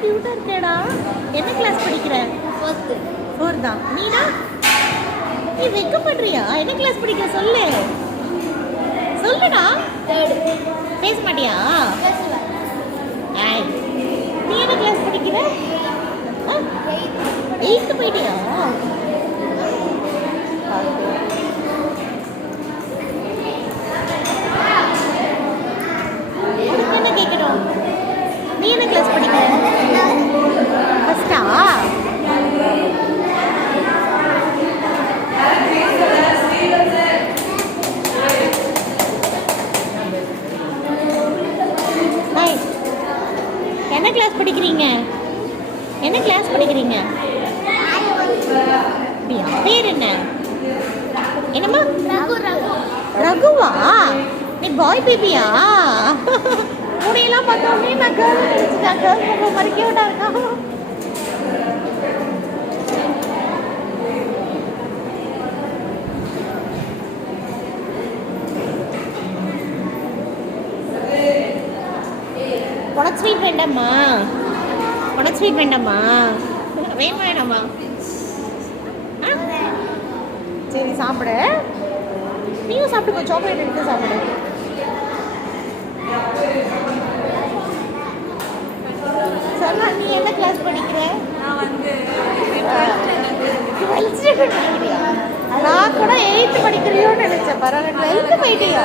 கியூட்டா இருக்கேடா. என்ன கிளாஸ் படிக்கிற? ஃபோர்த்து ஃபோர் தான் நீடா நீ வெக்கப்படுறியா என்ன கிளாஸ் படிக்கிற? சொல்லு. சொல்லுடா. பேச மாட்டியா? நீ என்ன கிளாஸ் படிக்கிற? எயித்து போயிட்டியா உனக்கு என்ன கேட்கணும் நீ என்ன கிளாஸ் படிக்கிற ஃபஸ்ட்டா ஹாய் என்ன கிளாஸ் படிக்கிறீங்க? என்ன கிளாஸ் படிக்கிறீங்க? பேர் என்ன? என்னம்மா? ரகு ரகு. ரகுவா? நீ பாய் பேபியா முடியெல்லாம் பார்த்தோன்னே நான் கேர்ள் நினச்சிட்டேன். கேர்ள் மாதிரி கியூட்டாக இருக்கான் உனக்கு ஸ்வீட் வேண்டாமா உனக்கு ஸ்வீட் வேண்டாமா வேணும் வேணாமா? சரி சாப்பிடு. நீயும் சாப்பிட்டுக்கோ சாக்லேட் எடுத்து சாப்பிடு. சொன்னா நீ என்ன கிளாஸ் படிக்கிற? நான் வந்து டுவெல்த் ஸ்டாண்டர்ட் படிக்கிறியா? நான் கூட எயித்து படிக்கிறியோன்னு நினைச்சேன். பரவாயில்ல டுவெல்த்து போயிட்டியா?